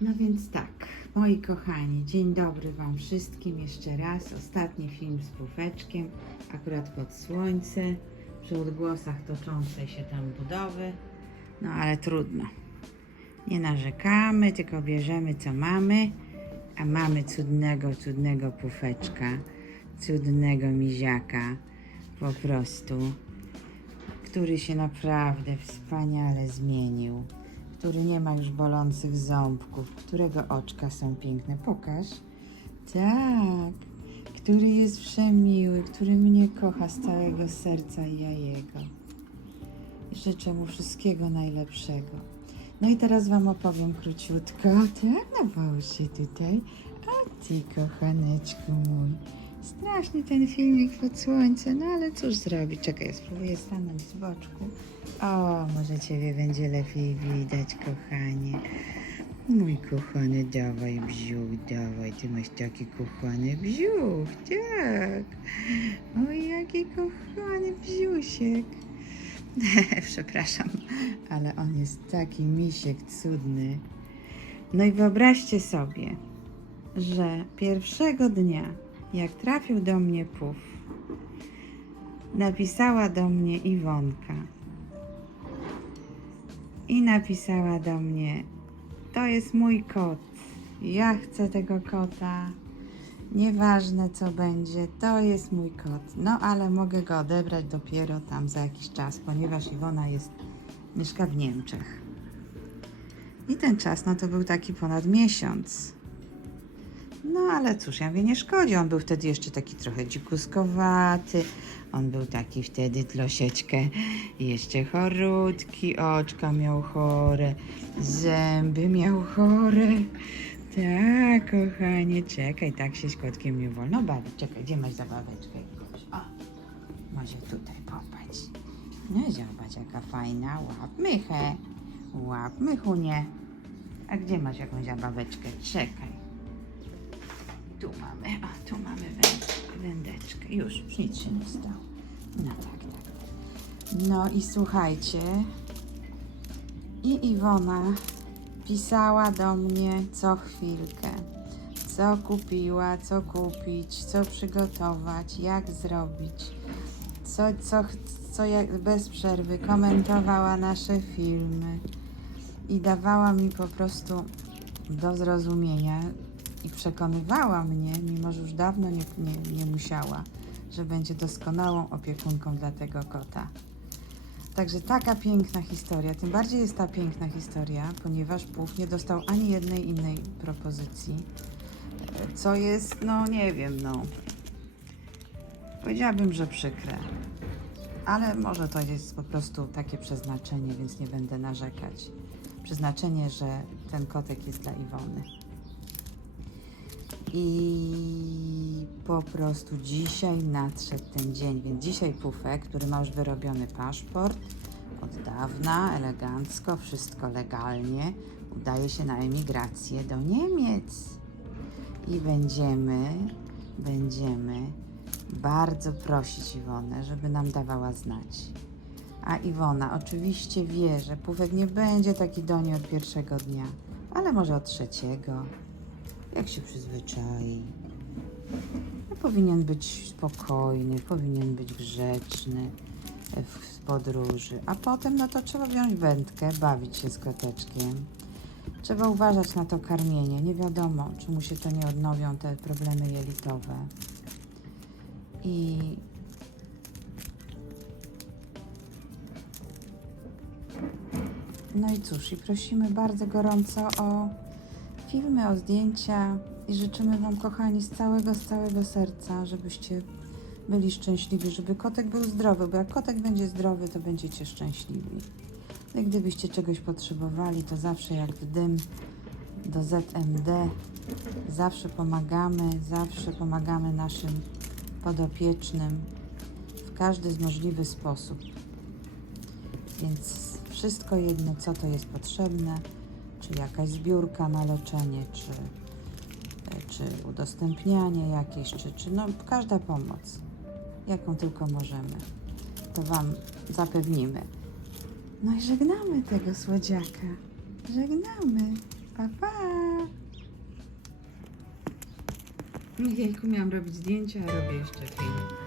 No więc tak, moi kochani, dzień dobry Wam wszystkim jeszcze raz. Ostatni film z pufeczkiem, akurat pod słońce, przy odgłosach toczącej się tam budowy. No ale trudno. Nie narzekamy, tylko bierzemy co mamy, a mamy cudnego, cudnego pufeczka, cudnego miziaka, po prostu, który się naprawdę wspaniale zmienił który nie ma już bolących ząbków, którego oczka są piękne. Pokaż. Tak, który jest przemiły, który mnie kocha z całego serca i ja jego. Życzę mu wszystkiego najlepszego. No i teraz Wam opowiem króciutko. Tak, połóż się tutaj. A Ty, kochaneczku mój. Straszny ten filmik pod słońce, no ale cóż zrobić? Czekaj, ja spróbuję stanąć z boczku. O, może Ciebie będzie lepiej widać, kochanie. Mój kochany, dawaj bziuch, dawaj, Ty masz taki kochany bziuch, tak. Oj, jaki kochany bziusiek. Przepraszam, ale on jest taki misiek cudny. No i wyobraźcie sobie, że pierwszego dnia, jak trafił do mnie puf, napisała do mnie Iwonka i napisała do mnie: To jest mój kot. Ja chcę tego kota. Nieważne co będzie, to jest mój kot. No ale mogę go odebrać dopiero tam za jakiś czas, ponieważ Iwona jest, mieszka w Niemczech. I ten czas, no to był taki ponad miesiąc. No ale cóż, ja mówię, nie szkodzi. On był wtedy jeszcze taki trochę dzikuskowaty. On był taki wtedy troszeczkę jeszcze chorutki, oczka miał chore, zęby miał chore. Tak, kochanie, czekaj, tak się z nie wolno bawić. Czekaj, gdzie masz zabaweczkę? O, może tutaj popatrz. No zobacz, jaka fajna. Łap mychę. Łap mychunie. A gdzie masz jakąś zabaweczkę? Czekaj. Tu mamy, a tu mamy wę- wędeczkę. Już, nic się nie stało. No tak, tak. No i słuchajcie. I Iwona pisała do mnie co chwilkę. Co kupiła, co kupić, co przygotować, jak zrobić. Co, co, co jak bez przerwy komentowała nasze filmy i dawała mi po prostu do zrozumienia i przekonywała mnie, mimo że już dawno nie, nie, nie musiała, że będzie doskonałą opiekunką dla tego kota. Także taka piękna historia. Tym bardziej jest ta piękna historia, ponieważ Puf nie dostał ani jednej innej propozycji. Co jest, no nie wiem, no. Powiedziałabym, że przykre. Ale może to jest po prostu takie przeznaczenie, więc nie będę narzekać. Przeznaczenie, że ten kotek jest dla Iwony. I po prostu dzisiaj nadszedł ten dzień, więc dzisiaj Pufek, który ma już wyrobiony paszport od dawna, elegancko, wszystko legalnie, udaje się na emigrację do Niemiec. I będziemy, będziemy bardzo prosić Iwonę, żeby nam dawała znać. A Iwona oczywiście wie, że Pufek nie będzie taki do niej od pierwszego dnia, ale może od trzeciego jak się przyzwyczai. No, powinien być spokojny, powinien być grzeczny e, w podróży. A potem, no to trzeba wziąć wędkę, bawić się z koteczkiem. Trzeba uważać na to karmienie. Nie wiadomo, czy mu się to nie odnowią te problemy jelitowe. I no i cóż, i prosimy bardzo gorąco o filmy, o zdjęcia i życzymy Wam, kochani, z całego, z całego serca, żebyście byli szczęśliwi, żeby kotek był zdrowy, bo jak kotek będzie zdrowy, to będziecie szczęśliwi. No i gdybyście czegoś potrzebowali, to zawsze jak w dym do ZMD, zawsze pomagamy, zawsze pomagamy naszym podopiecznym w każdy z możliwy sposób. Więc wszystko jedno, co to jest potrzebne, czy jakaś zbiórka na leczenie, czy, czy udostępnianie jakieś, czy, czy no, każda pomoc, jaką tylko możemy, to Wam zapewnimy. No i żegnamy tego słodziaka. Żegnamy. Pa, pa. Jejku, miałam robić zdjęcia, a robię jeszcze film.